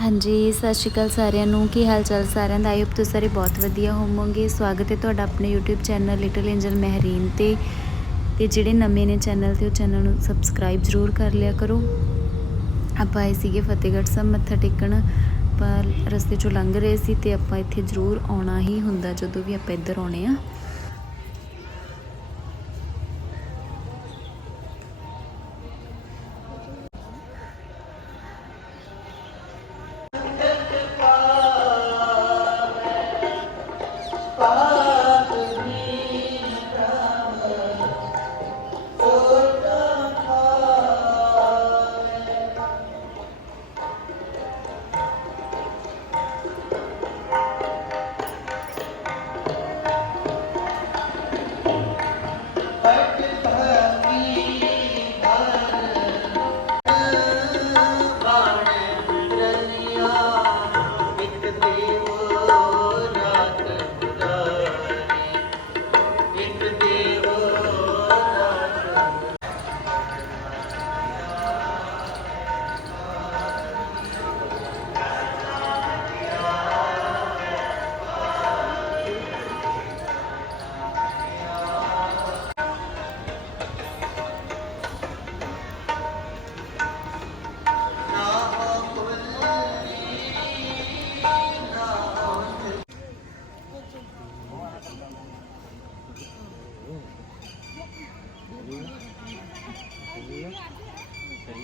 ਹਾਂਜੀ, ਸਤਿ ਸ਼੍ਰੀ ਅਕਾਲ ਸਾਰਿਆਂ ਨੂੰ। ਕੀ ਹਾਲ ਚਾਲ ਸਾਰਿਆਂ ਦਾ? ਆਈ ਹੋਪ ਤੁਸੀਂ ਸਾਰੇ ਬਹੁਤ ਵਧੀਆ ਹੋਵੋਗੇ। ਸਵਾਗਤ ਹੈ ਤੁਹਾਡਾ ਆਪਣੇ YouTube channel little angel Mehreen ਤੇ। ਤੇ ਜਿਹੜੇ ਨਵੇਂ ਨੇ ਚੈਨਲ ਤੇ, ਉਹ ਚੈਨਲ ਨੂੰ ਸਬਸਕ੍ਰਾਈਬ ਜ਼ਰੂਰ ਕਰ ਲਿਆ ਕਰੋ। ਆਪਾਂ ਆਏ ਸੀਗੇ ਫਤਿਹਗੜ੍ਹ ਸਾਹਿਬ, ਮੱਥਾ ਟੇਕਣ। ਪਰ ਰਸਤੇ ਚੋਂ ਲੰਘ ਰਹੇ ਸੀ ਤੇ ਆਪਾਂ ਇੱਥੇ ਜ਼ਰੂਰ ਆਉਣਾ ਹੀ ਹੁੰਦਾ ਜਦੋਂ ਵੀ ਆਪਾਂ ਇੱਧਰ ਆਉਣੇ ਆ। 感 恩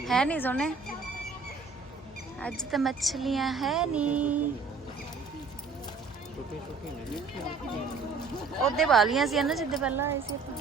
ਹੈ नहीं सोने ਅੱਜ ਤਾਂ ਮੱਛਲੀਆਂ ਹੈ नहीं ਉਹਦੇ ਵਾਲੀਆਂ ਸੀ ਨਾ ਜਿੱਦੇ ਪਹਿਲਾਂ ਆਏ ਸੀ ਆਪਾਂ।